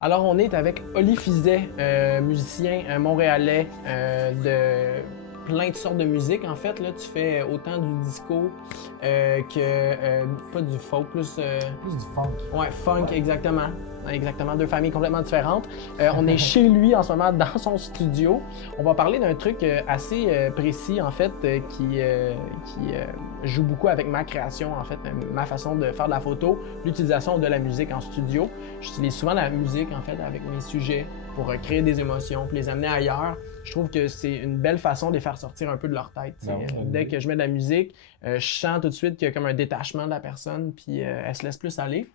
Alors, on est avec Oli Fizet, musicien montréalais de plein de sortes de musique. En fait, là, tu fais autant du disco pas du folk, plus... Plus du funk. Ouais, funk, ouais. Exactement. Exactement, deux familles complètement différentes. On est chez lui en ce moment, dans son studio. On va parler d'un truc assez précis, en fait, qui joue beaucoup avec ma création, en fait, ma façon de faire de la photo, l'utilisation de la musique en studio. J'utilise souvent la musique, en fait, avec mes sujets pour créer des émotions, pour les amener ailleurs. Je trouve que c'est une belle façon de les faire sortir un peu de leur tête. Dès que je mets de la musique, je sens tout de suite qu'il y a comme un détachement de la personne, puis elle se laisse plus aller.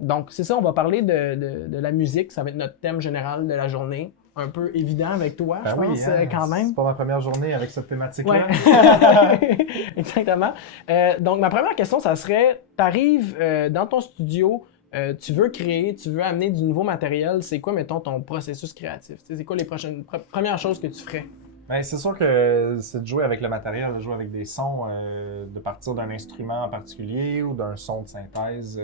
Donc, c'est ça, on va parler de la musique. Ça va être notre thème général de la journée. Un peu évident avec toi, je pense, quand même. C'est pas ma première journée avec cette thématique-là. Ouais. Exactement. Donc, ma première question, ça serait, tu arrives dans ton studio, tu veux créer, tu veux amener du nouveau matériel. C'est quoi, mettons, ton processus créatif? C'est quoi les premières choses que tu ferais? Bien, c'est sûr que c'est de jouer avec le matériel, de jouer avec des sons, de partir d'un instrument en particulier ou d'un son de synthèse,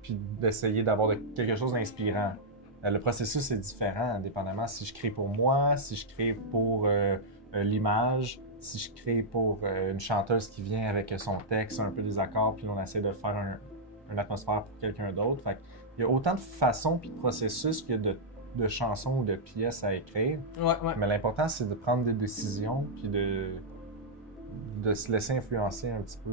puis d'essayer d'avoir quelque chose d'inspirant. Le processus est différent, indépendamment si je crée pour moi, si je crée pour l'image, si je crée pour une chanteuse qui vient avec son texte, un peu des accords, puis on essaie de faire une atmosphère pour quelqu'un d'autre. Fait il y a autant de façons puis de processus que de chansons ou de pièces à écrire. Ouais. Mais l'important, c'est de prendre des décisions puis de se laisser influencer un petit peu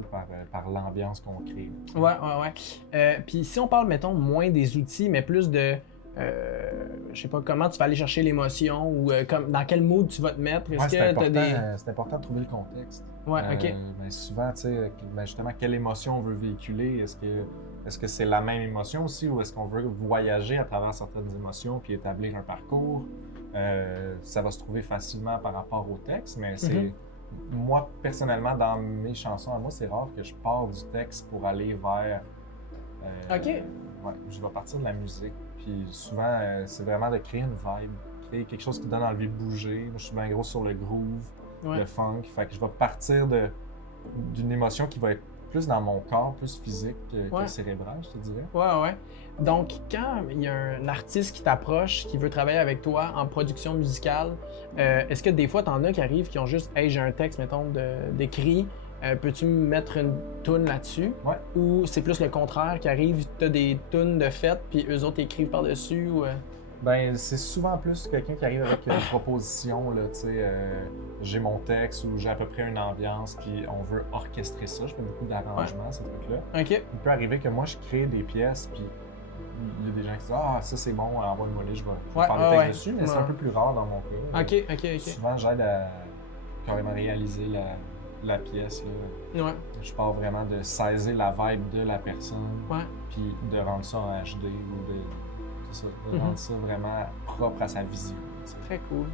par l'ambiance qu'on crée. Ouais. Puis si on parle, mettons, moins des outils, mais plus de... je sais pas comment tu vas aller chercher l'émotion ou dans quel mood tu vas te mettre. C'est important de trouver le contexte. Ouais, OK. Mais souvent, tu sais, justement, quelle émotion on veut véhiculer? Est-ce que c'est la même émotion aussi ou est-ce qu'on veut voyager à travers certaines émotions puis établir un parcours? Ça va se trouver facilement par rapport au texte, mais c'est... Moi, personnellement, dans mes chansons, à moi, c'est rare que je pars du texte pour aller vers... OK. Ouais, je vais partir de la musique. Puis souvent, c'est vraiment de créer une vibe, créer quelque chose qui donne envie de bouger. Moi, je suis bien gros sur le groove, le funk. Fait que je vais partir d'une émotion qui va être plus dans mon corps, plus physique que cérébral, je te dirais. Ouais. Donc, quand il y a un artiste qui t'approche, qui veut travailler avec toi en production musicale, est-ce que des fois, t'en as qui arrivent, qui ont juste « Hey, j'ai un texte, mettons, d'écrit, peux-tu me mettre une toune là-dessus? » Ouais. Ou c'est plus le contraire, qui arrive, t'as des tounes de fête, puis eux autres écrivent par-dessus? Ou, Ben, c'est souvent plus quelqu'un qui arrive avec une proposition, là, tu sais, j'ai mon texte ou j'ai à peu près une ambiance, puis on veut orchestrer ça. Je fais beaucoup d'arrangements, ces trucs-là. OK. Il peut arriver que moi, je crée des pièces, puis il y a des gens qui disent « Ah, ça c'est bon, envoie-moi les, je vais faire le texte dessus », mais c'est un peu plus rare dans mon cas. OK. Souvent, j'aide à carrément réaliser la pièce, là. Ouais. Je pars vraiment de saisir la vibe de la personne, puis de rendre ça en HD ou de rendre ça vraiment propre à sa vision. T'sais. Très cool.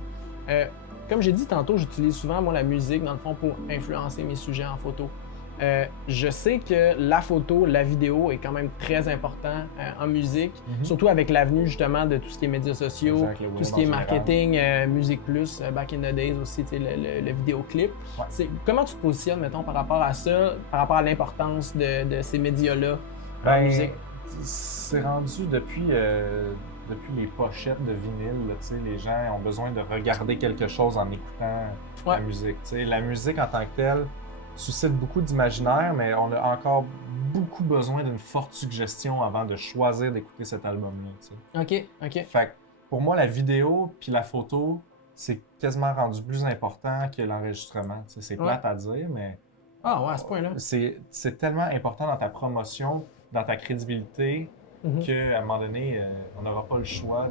Comme j'ai dit tantôt, j'utilise souvent moi la musique dans le fond pour influencer mes sujets en photo. Je sais que la photo, la vidéo est quand même très important en musique, surtout avec l'avenue justement de tout ce qui est médias sociaux, tout ce qui est marketing, Musique Plus, back in the days aussi, le vidéoclip. Ouais. Comment tu te positionnes, mettons, par rapport à ça, par rapport à l'importance de ces médias-là en musique? C'est rendu depuis les pochettes de vinyle, là, les gens ont besoin de regarder quelque chose en écoutant la musique. La musique en tant que telle suscite beaucoup d'imaginaire, mais on a encore beaucoup besoin d'une forte suggestion avant de choisir d'écouter cet album-là. OK. Fait que pour moi, la vidéo puis la photo, c'est quasiment rendu plus important que l'enregistrement. C'est plate à dire, mais à ce point-là. C'est tellement important dans ta promotion, dans ta crédibilité, qu'à un moment donné, on n'aura pas le choix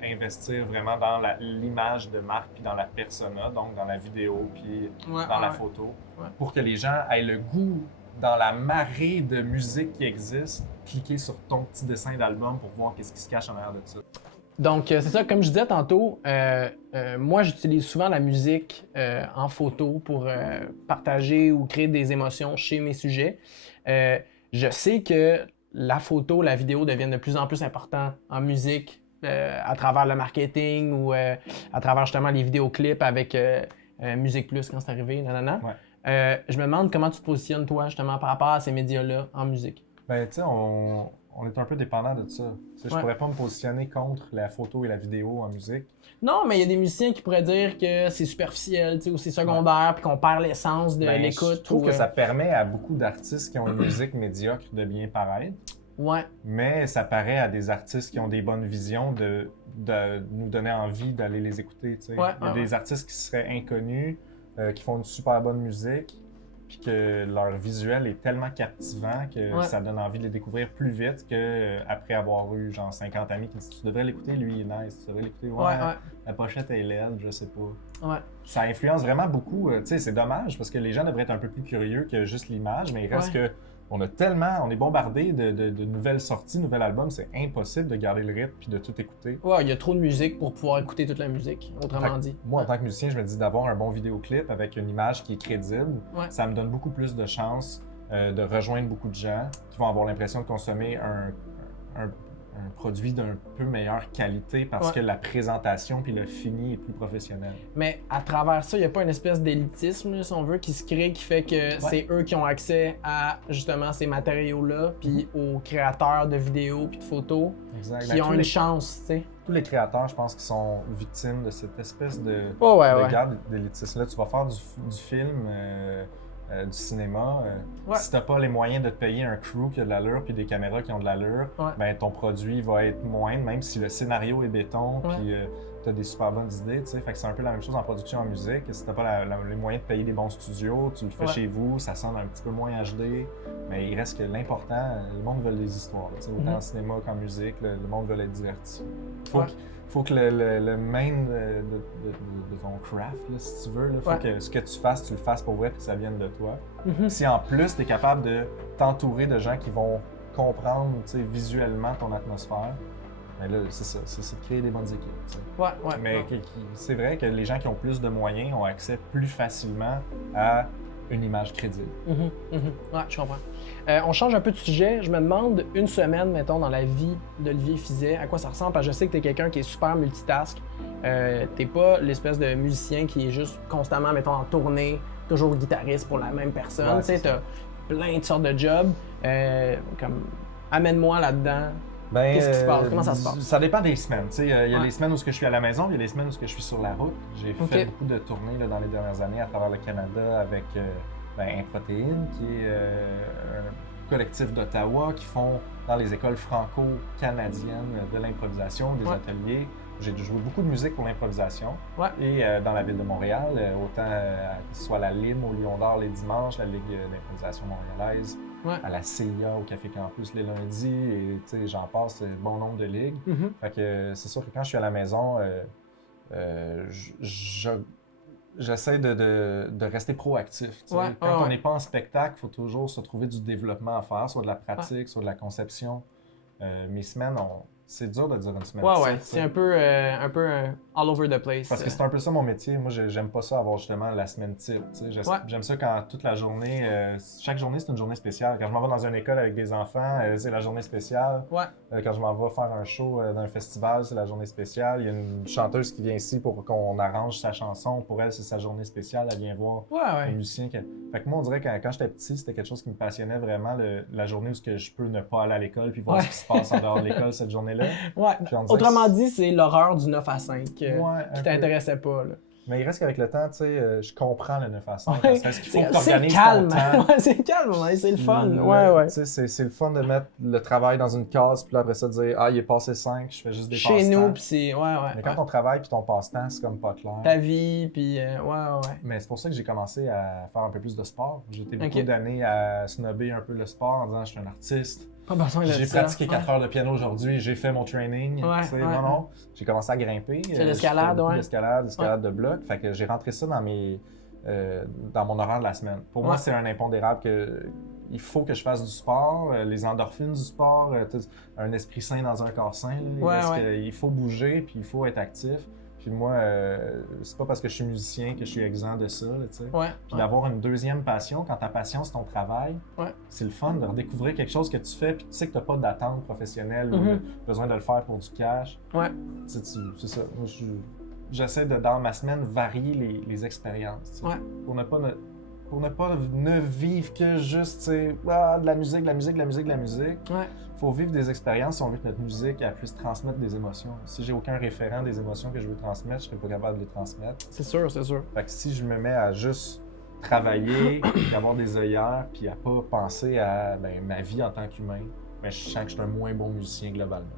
d'investir vraiment dans l'image de marque puis dans la persona, donc dans la vidéo puis dans la photo, pour que les gens aient le goût, dans la marée de musique qui existe, cliquer sur ton petit dessin d'album pour voir qu'est-ce qui se cache en arrière de ça. Donc, c'est ça, comme je disais tantôt, moi, j'utilise souvent la musique en photo pour partager ou créer des émotions chez mes sujets. Je sais que la photo, la vidéo deviennent de plus en plus importants en musique à travers le marketing ou à travers justement les vidéoclips avec Musique Plus quand c'est arrivé, nanana. Je me demande comment tu te positionnes toi justement par rapport à ces médias-là en musique. Ben tu sais, on est un peu dépendant de ça. Je pourrais pas me positionner contre la photo et la vidéo en musique. Non, mais il y a des musiciens qui pourraient dire que c'est superficiel, ou c'est secondaire, puis qu'on perd l'essence de l'écoute. Je trouve que ça permet à beaucoup d'artistes qui ont une musique médiocre de bien paraître. Ouais. Mais ça paraît à des artistes qui ont des bonnes visions de nous donner envie d'aller les écouter. Il y a des artistes qui seraient inconnus, qui font une super bonne musique, puis que leur visuel est tellement captivant que ça donne envie de les découvrir plus vite qu'après avoir eu genre 50 amis qui disent « Tu devrais l'écouter, lui il est nice, tu devrais l'écouter, la pochette est laide, je sais pas. » Ça influence vraiment beaucoup. C'est dommage parce que les gens devraient être un peu plus curieux que juste l'image, mais il reste que on est bombardé de nouvelles sorties, nouveaux albums, c'est impossible de garder le rythme puis de tout écouter. Ouais, il y a trop de musique pour pouvoir écouter toute la musique, autrement dit. Moi, en tant que musicien, je me dis d'avoir un bon vidéoclip avec une image qui est crédible, ça me donne beaucoup plus de chances de rejoindre beaucoup de gens qui vont avoir l'impression de consommer un produit d'un peu meilleure qualité parce que la présentation puis le fini est plus professionnel. Mais à travers ça, il n'y a pas une espèce d'élitisme, si on veut, qui se crée, qui fait que c'est eux qui ont accès à justement ces matériaux-là, puis aux créateurs de vidéos puis de photos qui ont une chance, tu sais. Tous les créateurs, je pense, qui sont victimes de cette espèce de garde d'élitisme-là. Tu vas faire du film... du cinéma, si t'as pas les moyens de te payer un crew qui a de l'allure puis des caméras qui ont de l'allure, ben ton produit va être moindre, même si le scénario est béton puis t'as des super bonnes idées, tu sais. Fait que c'est un peu la même chose en production en musique. Si t'as pas les moyens de payer des bons studios, tu le fais chez vous, ça sonne un petit peu moins HD, mais il reste que l'important, le monde veut des histoires, tu sais, autant en cinéma qu'en musique, le monde veut être diverti. Faut que le main de ton craft, là, si tu veux, là, faut que ce que tu fasses, tu le fasses pour vrai et que ça vienne de toi. Si en plus, tu es capable de t'entourer de gens qui vont comprendre visuellement ton atmosphère, ben là, c'est ça, c'est de créer des bonnes équipes. Mais c'est vrai que les gens qui ont plus de moyens ont accès plus facilement à une image crédible. Ouais, je comprends. On change un peu de sujet. Je me demande, une semaine, mettons, dans la vie d'Olivier Fizet, à quoi ça ressemble? Parce que je sais que tu es quelqu'un qui est super multitask. T'es pas l'espèce de musicien qui est juste constamment, mettons, en tournée, toujours guitariste pour la même personne. Tu sais, t'as plein de sortes de jobs. Amène-moi là-dedans. Qu'est-ce qui se passe? Comment ça se passe? Ça dépend des semaines. Il y a les semaines où je suis à la maison, il y a les semaines où je suis sur la route. J'ai fait beaucoup de tournées dans les dernières années à travers le Canada avec Improtéine, qui est un collectif d'Ottawa qui font dans les écoles franco-canadiennes de l'improvisation, des ateliers. J'ai joué beaucoup de musique pour l'improvisation. Et dans la ville de Montréal, autant que ce soit à la LIM, au Lion d'Or les dimanches, la Ligue d'improvisation montréalaise, à la CIA, au Café Campus les lundis, et j'en passe bon nombre de ligues. Fait que c'est sûr que quand je suis à la maison, j'essaie de rester proactif. Quand on n'est pas en spectacle, il faut toujours se trouver du développement à faire, soit de la pratique, soit de la conception. Mes semaines, c'est dur de dire une semaine. C'est un peu all over the place. Parce que c'est un peu ça mon métier. Moi, j'aime pas ça avoir justement la semaine type. J'aime ça quand toute la journée, chaque journée, c'est une journée spéciale. Quand je m'en vais dans une école avec des enfants, c'est la journée spéciale. Quand je m'en vais faire un show dans un festival, c'est la journée spéciale. Il y a une chanteuse qui vient ici pour qu'on arrange sa chanson. Pour elle, c'est sa journée spéciale. Elle vient voir un musicien. Fait que moi, on dirait que quand j'étais petit, c'était quelque chose qui me passionnait vraiment, la journée où je peux ne pas aller à l'école puis voir ce qui se passe en dehors de l'école cette journée-là. Autrement dit, c'est l'horreur du 9 à 5 qui t'intéressait pas. Là. Mais il reste qu'avec le temps, tu sais, je comprends le 9 à 5. Parce qu'il faut que tu organises ton temps. C'est calme, c'est le fun. Tu sais, c'est le fun de mettre le travail dans une case, puis après ça, de dire « Ah, il est passé 5, je fais juste des passe-temps. » Chez nous, puis c'est... Mais quand ton travail puis ton passe-temps, c'est comme pas clair. Ta vie, puis... Mais c'est pour ça que j'ai commencé à faire un peu plus de sport. J'ai été beaucoup d'années à snobber un peu le sport en disant « Je suis un artiste. » J'ai pratiqué 4 heures de piano aujourd'hui, j'ai fait mon training. Non. J'ai commencé à grimper. C'est l'escalade, l'escalade de bloc. Fait que j'ai rentré ça dans mon horaire de la semaine. Pour moi, c'est un impondérable il faut que je fasse du sport, les endorphines du sport, un esprit sain dans un corps sain. Il faut bouger puis il faut être actif. Puis moi, c'est pas parce que je suis musicien que je suis exempt de ça, tu sais. Puis d'avoir une deuxième passion, quand ta passion, c'est ton travail, c'est le fun de redécouvrir quelque chose que tu fais, puis tu sais que t'as pas d'attente professionnelle ou besoin de le faire pour du cash. C'est ça. Moi, j'essaie de, dans ma semaine, varier les expériences, pour ne pas pour ne pas ne vivre que juste, tu sais, de la musique, de la musique, de la musique, de la musique. Ouais. Faut vivre des expériences si on veut que notre musique elle puisse transmettre des émotions. Si j'ai aucun référent des émotions que je veux transmettre, je serais pas capable de les transmettre. C'est sûr, c'est sûr. Fait que si je me mets à juste travailler, puis avoir des œillères, puis à pas penser à ma vie en tant qu'humain, ben, je sens que je suis un moins bon musicien globalement.